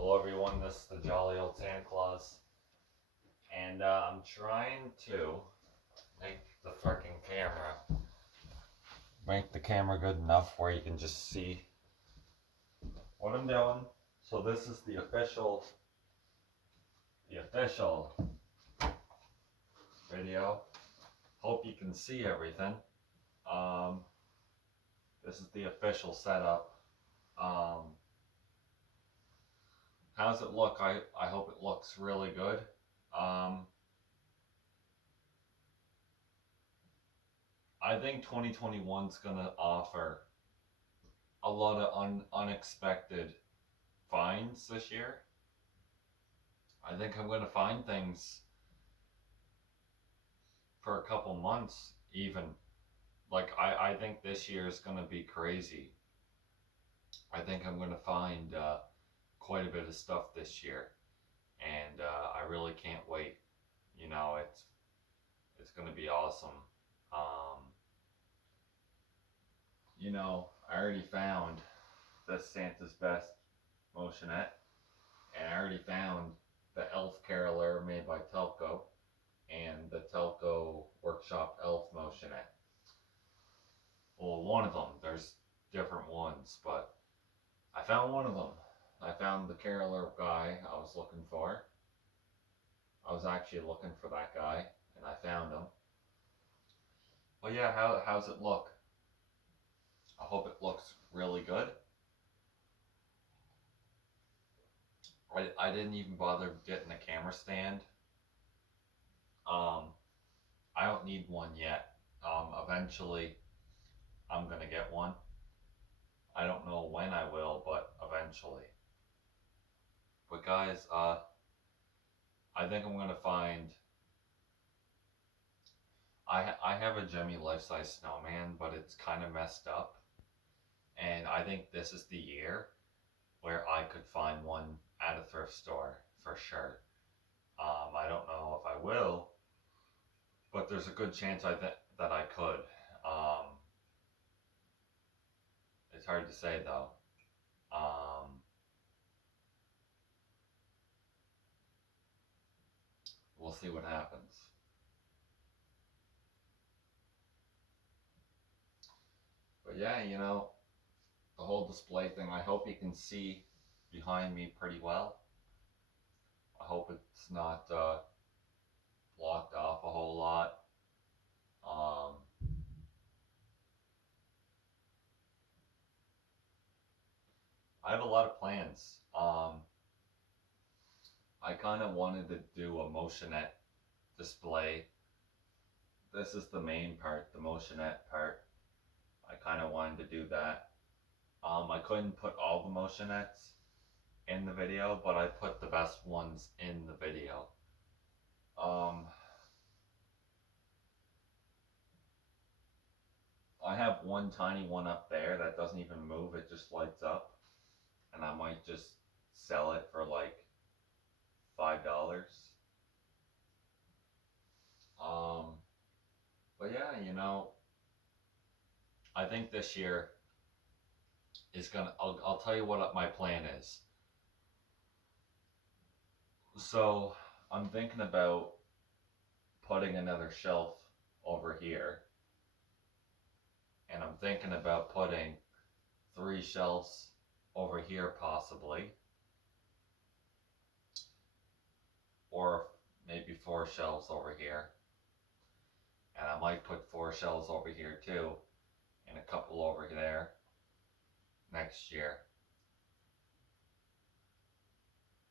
Hello everyone, this is the Jolly Old Santa Claus, and I'm trying to make the freaking camera, make the camera good enough where you can just see what I'm doing. So this is the official video. Hope you can see everything. This is the official setup. How does it look? I hope it looks really good. I think 2021 is gonna offer a lot of unexpected finds this year. I think I'm gonna find things for a couple months even. Like I think this year is gonna be crazy. I think I'm gonna find quite a bit of stuff this year, and I really can't wait. You know, it's gonna be awesome. You know, I already found the Santa's Best motionette, and I already found the Elf Caroler made by Telco, and the Telco Workshop Elf motionette. Well, one of them. There's different ones, but I found one of them. I found the Caroler guy I was looking for. I was actually looking for that guy, and I found him. Well, yeah, how's it look? I hope it looks really good. I didn't even bother getting a camera stand. I don't need one yet. Eventually, I'm gonna get one. I don't know when I will, but eventually. But guys, I think I'm gonna find. I have a Jimmy life-size snowman, but it's kind of messed up, and I think this is the year where I could find one at a thrift store for sure. I don't know if I will, but there's a good chance that I could. It's hard to say though. We'll see what happens. But yeah, you know, the whole display thing, I hope you can see behind me pretty well. I hope it's not blocked off a whole lot. I have a lot of plans. I kind of wanted to do a motionette display. This is the main part, the motionette part. I kind of wanted to do that. I couldn't put all the motionettes in the video, but I put the best ones in the video. I have one tiny one up there that doesn't even move, it just lights up, and I might just sell it for like $5. But yeah, you know, I think this year is gonna, I'll tell you what my plan is. So I'm thinking about putting another shelf over here, and I'm thinking about putting 3 shelves over here possibly, or maybe 4 shelves over here, and I might put 4 shelves over here too, and a couple over there next year.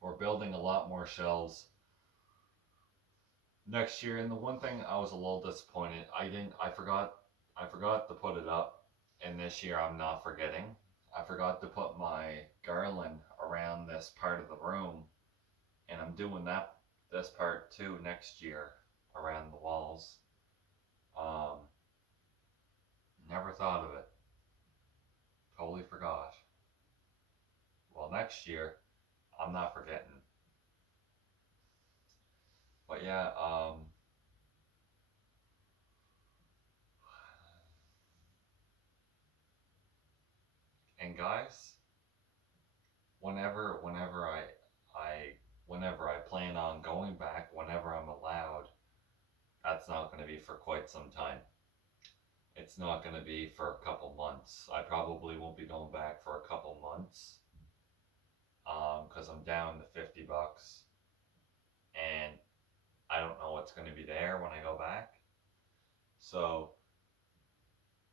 We're building a lot more shelves next year, and the one thing I was a little disappointed, I forgot to put it up, and this year I'm not forgetting. I forgot to put my garland around this part of the room, and I'm doing this part too next year around the walls. Never thought of it. Totally forgot. Well, next year I'm not forgetting. But yeah, and guys, whenever whenever I plan on going back, whenever I'm allowed, that's not going to be for quite some time. It's not going to be for a couple months. I probably won't be going back for a couple months. Because I'm down to $50 and I don't know what's going to be there when I go back. So,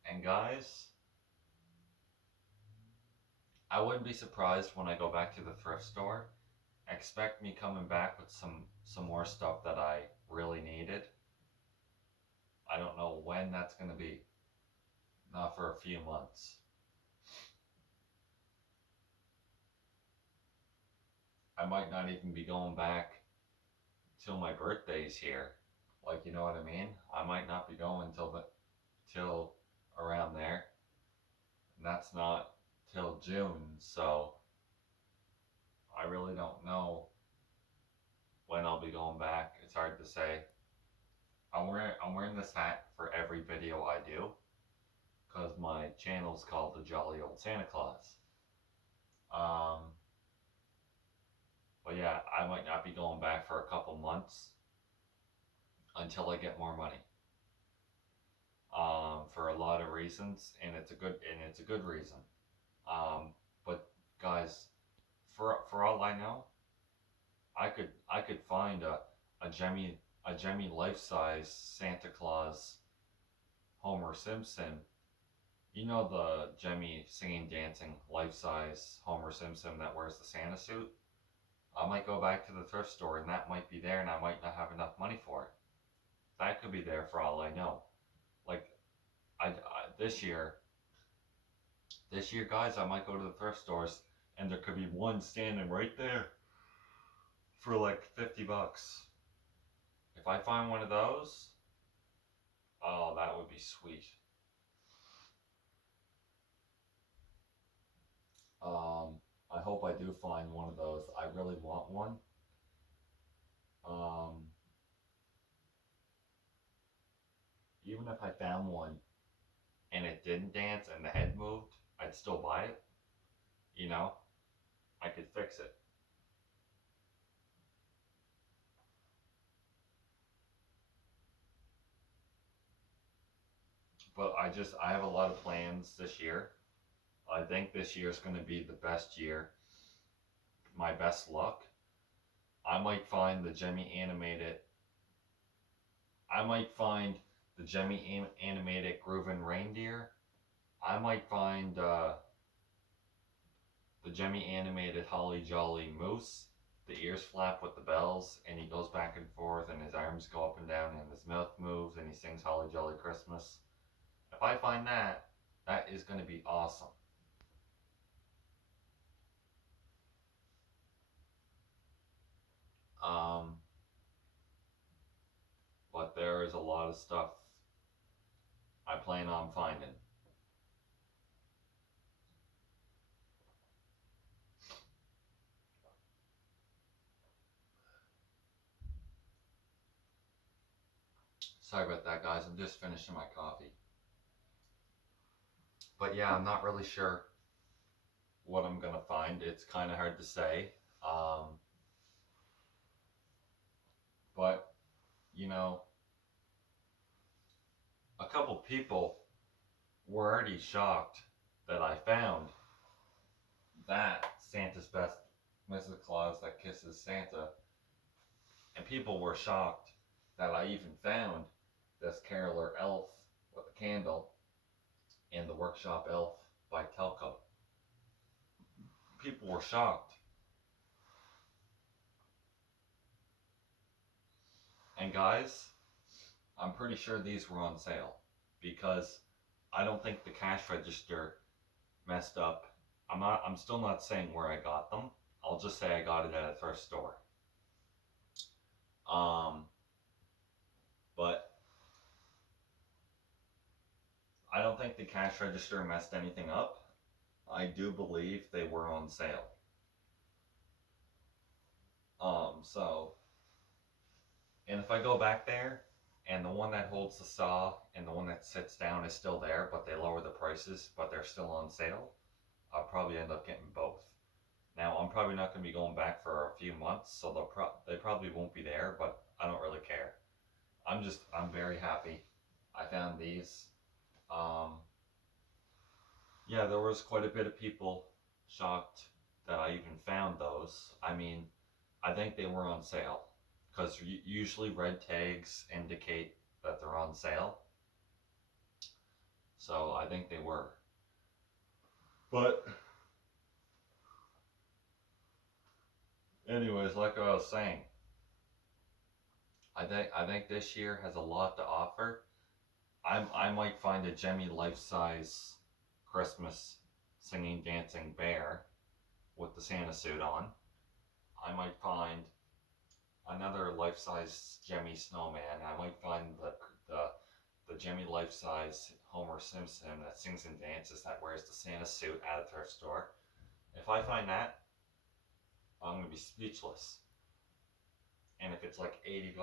and guys, I wouldn't be surprised when I go back to the thrift store. Expect me coming back with some more stuff that I really needed. I don't know when that's going to be. Not for a few months. I might not even be going back till my birthday's here. Like, you know what I mean? I might not be going till around there. And that's not till June, so I really don't know when I'll be going back. It's hard to say. I'm wearing this hat for every video I do, because my channel's called The Jolly Old Santa Claus. But yeah, I might not be going back for a couple months until I get more money. For a lot of reasons, and it's a good reason. But guys, for all I know, I could find a Jemmy life-size Santa Claus Homer Simpson. You know the Jemmy singing, dancing, life-size Homer Simpson that wears the Santa suit? I might go back to the thrift store and that might be there and I might not have enough money for it. That could be there for all I know. Like, this year, guys, I might go to the thrift stores and there could be one standing right there for like $50. If I find one of those, oh, that would be sweet. I hope I do find one of those. I really want one. Even if I found one and it didn't dance and the head moved, I'd still buy it. You know, I could fix it. But I have a lot of plans this year. I think this year is going to be the best year. My best luck. I might find the Jemmy animated Groovin' Reindeer. I might find the Jemmy animated Holly Jolly Moose. The ears flap with the bells and he goes back and forth and his arms go up and down and his mouth moves and he sings Holly Jolly Christmas. If I find that, that is going to be awesome. But there is a lot of stuff I plan on finding. Sorry about that, guys. I'm just finishing my coffee. But yeah, I'm not really sure what I'm gonna find. It's kind of hard to say. But you know, a couple people were already shocked that I found that Santa's Best Mrs. Claus That Kisses Santa, and people were shocked that I even found this Caroler Elf with a candle and the Workshop Elf by Telco. People were shocked. And guys, I'm pretty sure these were on sale because I don't think the cash register messed up. I'm still not saying where I got them. I'll just say I got it at a thrift store. But I don't think the cash register messed anything up. I do believe they were on sale. And if I go back there and the one that holds the saw and the one that sits down is still there, but they lower the prices, but they're still on sale, I'll probably end up getting both. Now, I'm probably not going to be going back for a few months, so they probably won't be there, but I don't really care. I'm very happy I found these. Um, yeah, there was quite a bit of people shocked that I even found those. I mean, I think they were on sale because usually red tags indicate that they're on sale. So I think they were. But anyways, like I was saying, I think this year has a lot to offer. I might find a Jemmy life size Christmas singing dancing bear with the Santa suit on. I might find another life size Jemmy snowman. I might find the Jemmy life size Homer Simpson that sings and dances that wears the Santa suit at a thrift store. If I find that, I'm gonna be speechless. And if it's like $80,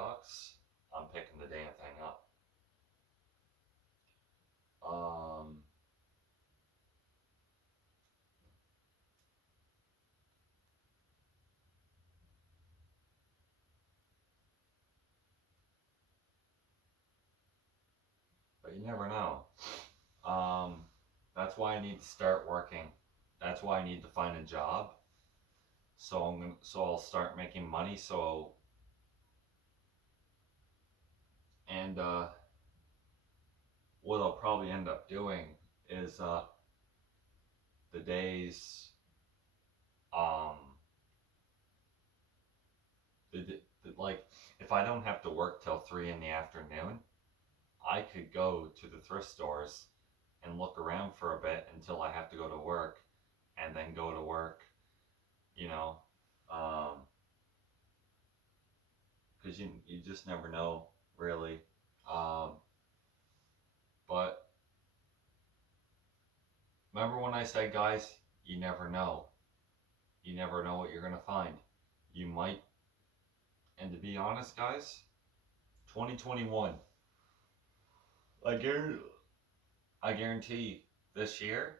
I'm picking the damn thing up. Um, but you never know. That's why I need to start working. That's why I need to find a job. So I'll start making money. And what I'll probably end up doing is the days um like if I don't have to work till 3 in the afternoon, I could go to the thrift stores and look around for a bit until I have to go to work, and then go to work, you know, because you just never know, really. Um, but remember when I said, guys, you never know. You never know what you're gonna find. You might, and to be honest, guys, 2021, I guarantee this year,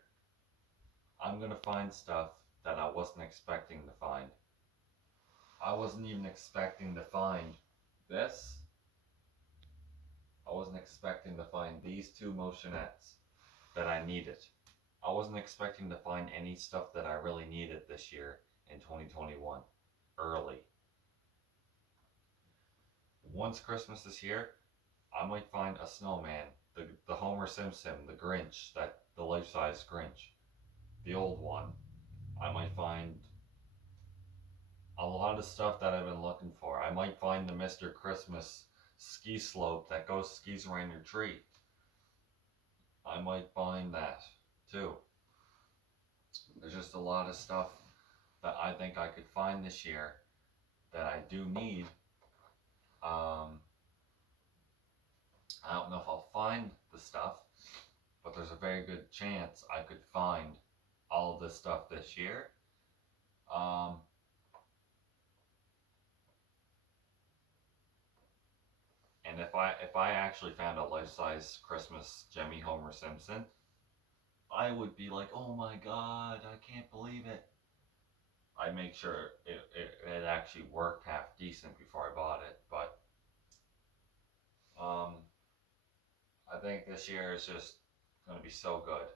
I'm gonna find stuff that I wasn't expecting to find. I wasn't even expecting to find this. I wasn't expecting to find these two motionettes that I needed. I wasn't expecting to find any stuff that I really needed this year in 2021, early. Once Christmas is here, I might find a snowman, the Homer Simpson, the Grinch, the life-size Grinch, the old one. I might find a lot of stuff that I've been looking for. I might find the Mr. Christmas ski slope that goes skis around your tree. I might find that too. There's just a lot of stuff that I think I could find this year that I do need. I don't know if I'll find the stuff, but there's a very good chance I could find all of this stuff this year. And if I actually found a life-size Christmas Jemmy Homer Simpson, I would be like, oh my god, I can't believe it. I make sure it actually worked half decent before I bought it, but I think this year is just going to be so good.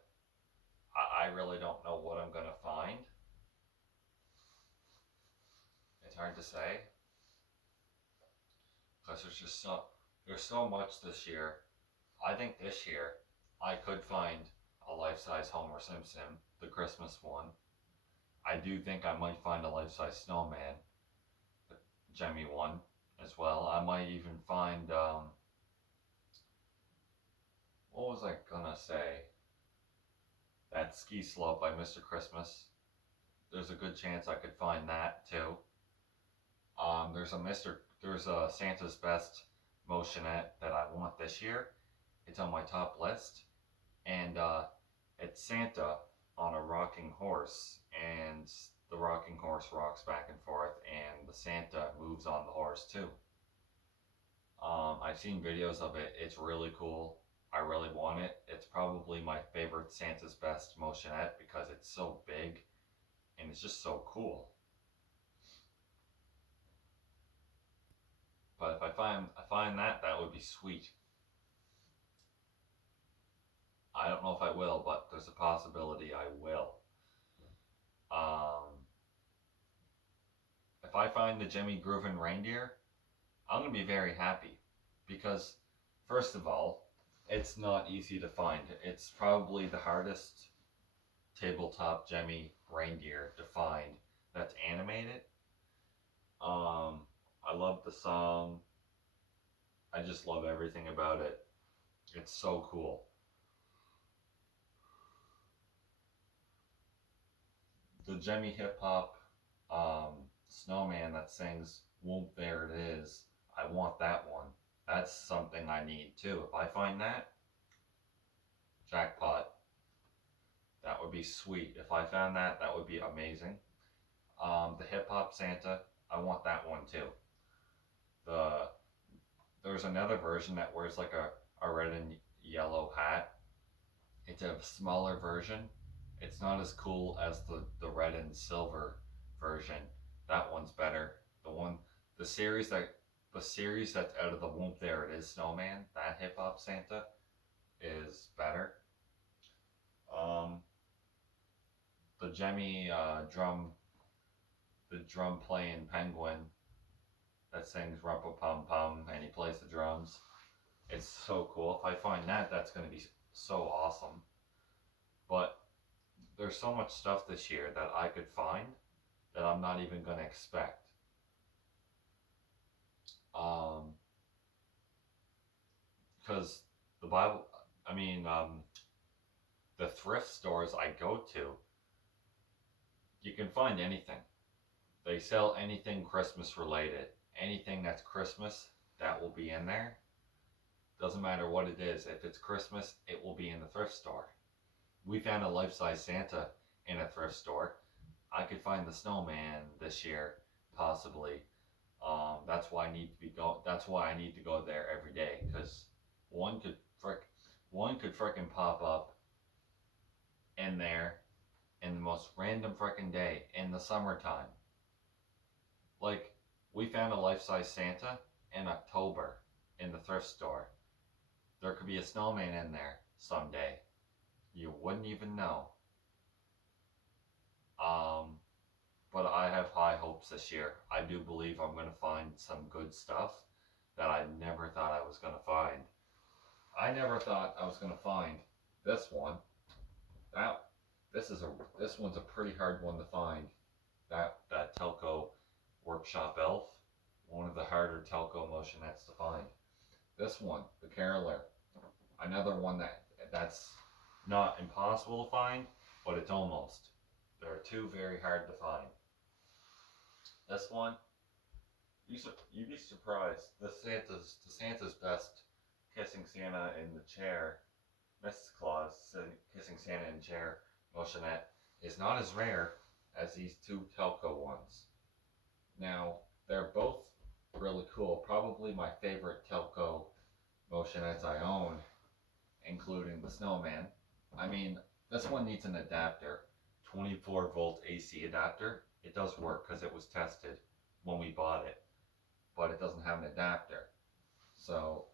I really don't know what I'm going to find. It's hard to say because there's so much this year. I think this year I could find a life-size Homer Simpson, the Christmas one. I do think I might find a life-size snowman, the Jemmy one, as well. I might even find what was I gonna say? That ski slope by Mr. Christmas. There's a good chance I could find that too. There's a Santa's Best motionette that I want this year. It's on my top list, and it's Santa on a rocking horse, and the rocking horse rocks back and forth, and the Santa moves on the horse too. I've seen videos of it. It's really cool. I really want it. It's probably my favorite Santa's Best motionette because it's so big and it's just so cool. But if I find that, that would be sweet. I don't know if I will, but there's a possibility I will. If I find the Jimmy Groovin reindeer, I'm gonna be very happy because, first of all, it's not easy to find. It's probably the hardest tabletop Jimmy reindeer to find that's animated. I love the song. I just love everything about it. It's so cool. The Jimmy hip hop snowman that sings "Whoop There It Is." I want that one. That's something I need too. If I find that, jackpot. That would be sweet. If I found that, that would be amazing. The hip hop Santa, I want that one too. The There's another version that wears like a red and yellow hat. It's a smaller version. It's not as cool as the red and silver version. That one's better. The series that's out of the Whoop There It Is snowman, that hip hop Santa is better. The Jemmy the drum playing penguin that sings Rumpa Pum Pum and he plays the drums. It's so cool. If I find that, that's going to be so awesome. But there's so much stuff this year that I could find that I'm not even going to expect. Because the Bible, the thrift stores I go to, you can find anything. They sell anything Christmas related. Anything that's Christmas, that will be in there. Doesn't matter what it is. If it's Christmas, it will be in the thrift store. We found a life-size Santa in a thrift store. I could find the snowman this year, possibly. That's why I need to go there every day, because one could frickin' pop up in there in the most random frickin' day in the summertime. Like, we found a life-size Santa in October in the thrift store. There could be a snowman in there someday. You wouldn't even know. But I have high hopes this year. I do believe I'm going to find some good stuff that I never thought I was going to find. I never thought I was going to find this one. This one's a pretty hard one to find. That Telco Workshop Elf, one of the harder Telco motionettes to find. This one, the Caroler, another one that's not impossible to find, but it's almost. There are two very hard to find. This one, you'd be surprised. The Santa's Best Kissing Santa in the Chair, Mrs. Claus Kissing Santa in Chair motionette is not as rare as these two Telco ones. Now, they're both really cool. Probably my favorite Telco motionettes I own, including the Snowman. This one needs an adapter, 24 volt AC adapter. It does work because it was tested when we bought it, but it doesn't have an adapter. So,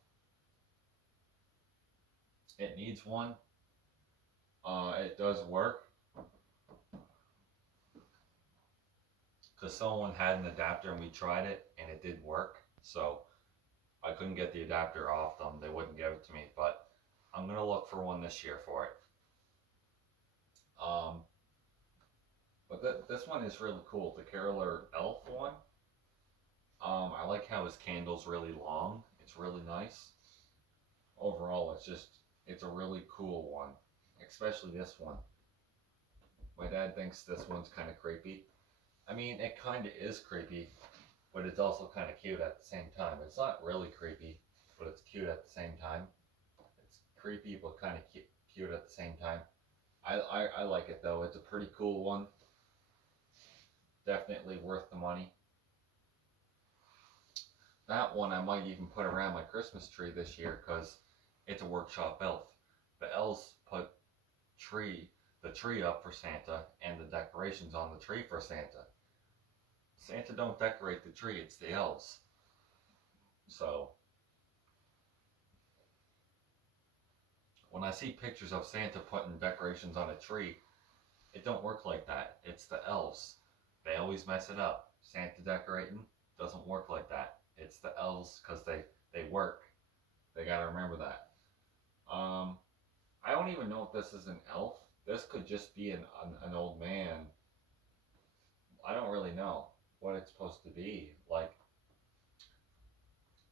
it needs one. It does work, because someone had an adapter and we tried it and it did work. So I couldn't get the adapter off them. They wouldn't give it to me, but I'm gonna look for one this year for it. But this one is really cool. The Caroler Elf one. I like how his candle's really long. It's really nice. Overall, it's a really cool one, especially this one. My dad thinks this one's kind of creepy. It kind of is creepy, but it's also kind of cute at the same time. It's not really creepy, but it's cute at the same time. It's creepy, but kind of cute at the same time. I like it though. It's a pretty cool one. Definitely worth the money. That one I might even put around my Christmas tree this year because it's a workshop elf. The elves put the tree up for Santa and the decorations on the tree for Santa. Santa don't decorate the tree, it's the elves. So when I see pictures of Santa putting decorations on a tree, it don't work like that. It's the elves. They always mess it up. Santa decorating doesn't work like that. It's the elves because they work. They gotta remember that. I don't even know if this is an elf. This could just be an old man. I don't really know what it's supposed to be. Like,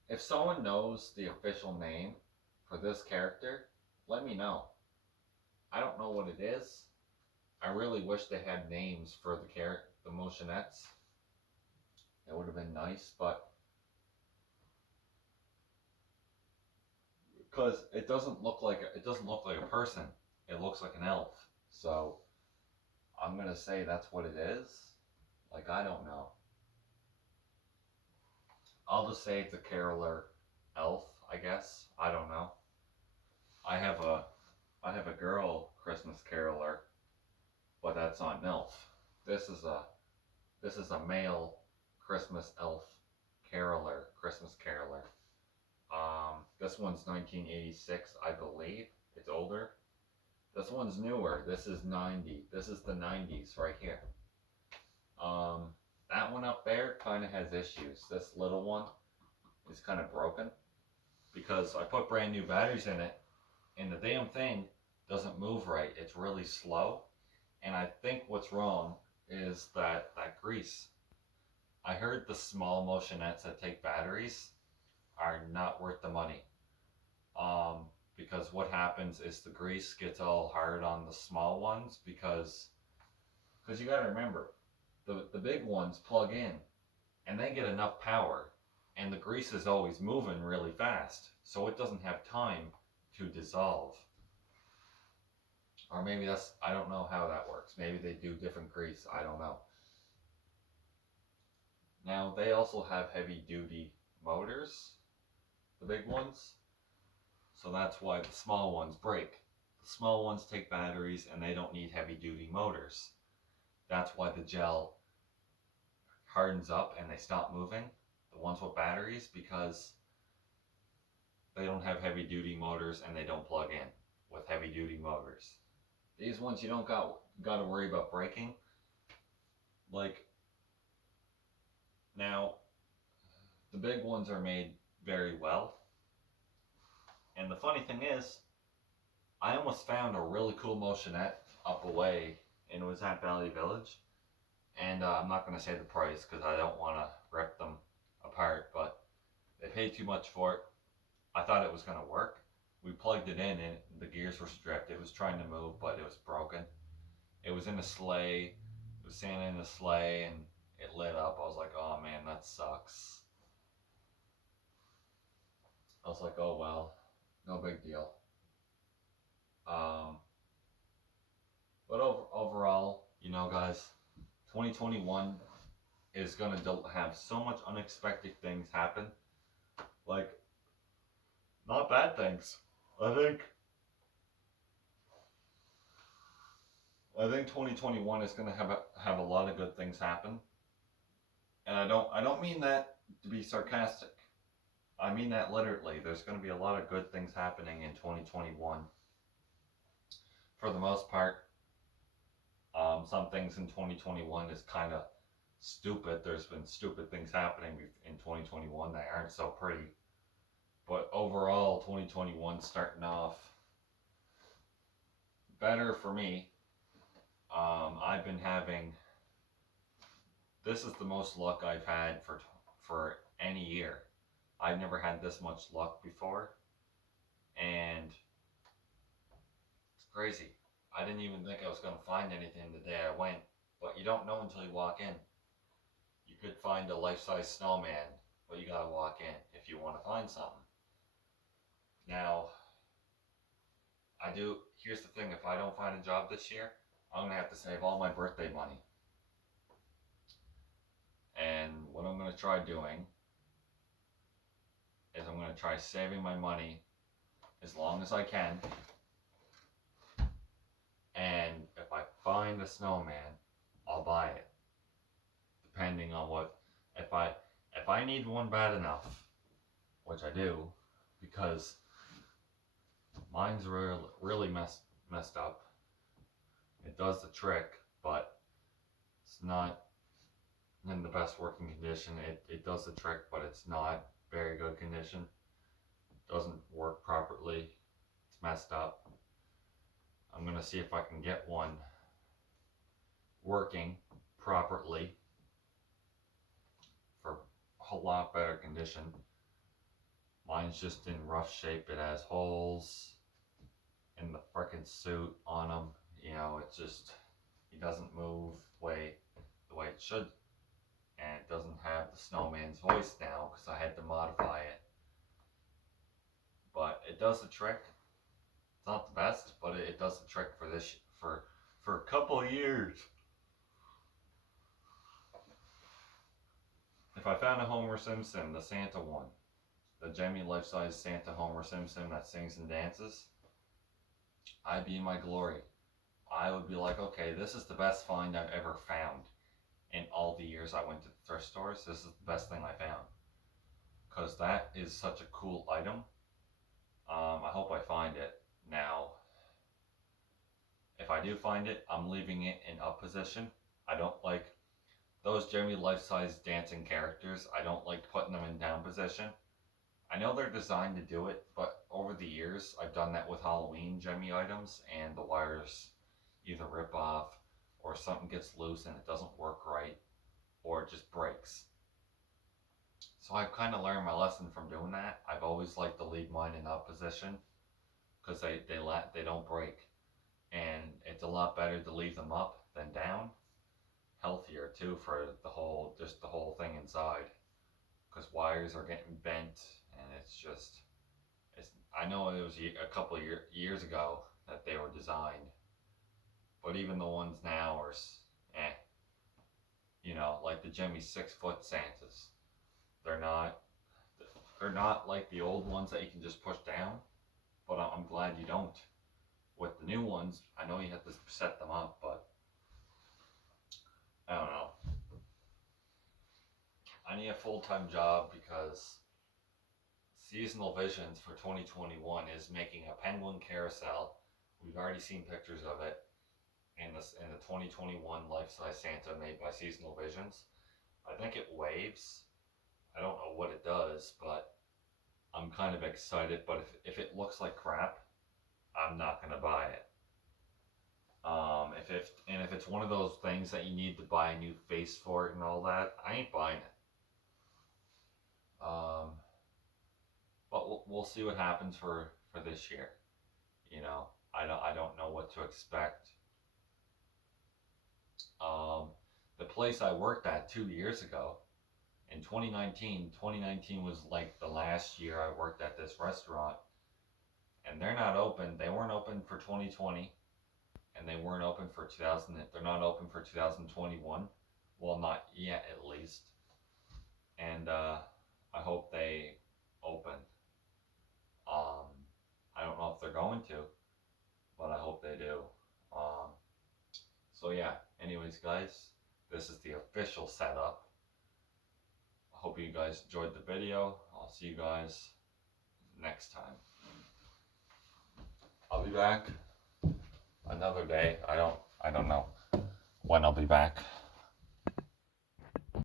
if someone knows the official name for this character, let me know. I don't know what it is. I really wish they had names for the motionettes. It would have been nice, but because it doesn't look like a person. It looks like an elf. So I'm gonna say that's what it is. Like, I don't know. I'll just say it's a caroler elf, I guess. I don't know. I have a girl Christmas caroler, but that's not an elf. This is a male Christmas elf caroler, Christmas caroler. This one's 1986, I believe. It's older. This one's newer. This is 90. This is the 90s right here. That one up there kind of has issues. This little one is kind of broken because I put brand new batteries in it, and the damn thing doesn't move right. It's really slow, and I think what's wrong is that grease. I heard the small motionettes that take batteries are not worth the money. Because what happens is the grease gets all hard on the small ones because you got to remember the big ones plug in and they get enough power, and the grease is always moving really fast, so it doesn't have time to dissolve. Or maybe I don't know how that works. Maybe they do different grease. I don't know. Now, they also have heavy duty motors, the big ones. So that's why the small ones break. The small ones take batteries and they don't need heavy duty motors. That's why the gel hardens up and they stop moving. The ones with batteries, because they don't have heavy duty motors and they don't plug in with heavy duty motors. These ones you don't got to worry about breaking. Like, now, the big ones are made very well. And the funny thing is, I almost found a really cool motionette up away, and it was at Valley Village. And I'm not going to say the price because I don't want to rip them apart, but they paid too much for it. I thought it was going to work. We plugged it in and the gears were stripped. It was trying to move, but it was broken. It was in a sleigh. It was Santa in a sleigh, and it lit up. I was like, oh man, that sucks. I was like, oh well, no big deal. But overall, guys, 2021 is going to have so much unexpected things happen. Like, not bad things. I think 2021 is going to have a lot of good things happen. And I don't mean that to be sarcastic. I mean that literally. There's going to be a lot of good things happening in 2021. For the most part, some things in 2021 is kind of stupid. There's been stupid things happening in 2021 that aren't so pretty. But overall, 2021 starting off better for me. I've been having. This is the most luck I've had for any year. I've never had this much luck before, and it's crazy. I didn't even think I was going to find anything the day I went, but you don't know until you walk in. You could find a life-size snowman, but you gotta walk in if you want to find something. Now, here's the thing, if I don't find a job this year, I'm going to have to save all my birthday money. And what I'm going to try doing is I'm going to try saving my money as long as I can. And if I find a snowman, I'll buy it. Depending on if I need one bad enough, which I do, because mine's really messed up. It does the trick, but it's not in the best working condition. It does the trick, but it's not very good condition. It doesn't work properly. It's messed up. I'm gonna see if I can get one working properly for a whole lot better condition. Mine's just in rough shape. It has holes in the frickin' suit on him. You know, it's just, he doesn't move the way it should. And it doesn't have the snowman's voice now because I had to modify it. But it does the trick. It's not the best, but it does the trick for this, for a couple of years. If I found a Homer Simpson, the Santa one, the Jemmy life-size Santa Homer Simpson that sings and dances, I'd be in my glory. I would be like, okay, this is the best find I've ever found. In all the years I went to thrift stores, this is the best thing I found. Because that is such a cool item. I hope I find it. Now, if I do find it, I'm leaving it in up position. I don't like those Jemmy life-size dancing characters. I don't like putting them in down position. I know they're designed to do it, but over the years, I've done that with Halloween Jemmy items, and the wires either rip off, or something gets loose and it doesn't work right, or it just breaks. So I've kind of learned my lesson from doing that. I've always liked to leave mine in up position, because they don't break, and it's a lot better to leave them up than down. Healthier too for the whole thing inside, because wires are getting bent, and it's I know it was a couple of years ago that they were designed, but even the ones now are you know, like the Jemmy 6-foot Santas. They're not like the old ones that you can just push down, but I'm glad you don't. With the new ones, I know you have to set them up, but I don't know. I need a full-time job because Seasonal Visions for 2021 is making a penguin carousel. We've already seen pictures of it in the 2021 life-size Santa made by Seasonal Visions. I think it waves. I don't know what it does, but I'm kind of excited. But if it looks like crap, I'm not gonna buy it. If it's one of those things that you need to buy a new face for it and all that, I ain't buying it. But we'll see what happens for this year. You know, I don't know what to expect. The place I worked at 2 years ago, in 2019 was like the last year I worked at this restaurant, and they're not open. They weren't open for 2020, and they weren't open for 2000. They're not open for 2021. Well, not yet, at least. And I hope they open. I don't know if they're going to, but I hope they do. So yeah, anyways guys, this is the official setup. I hope you guys enjoyed the video. I'll see you guys next time. I'll be back another day. I don't know when I'll be back.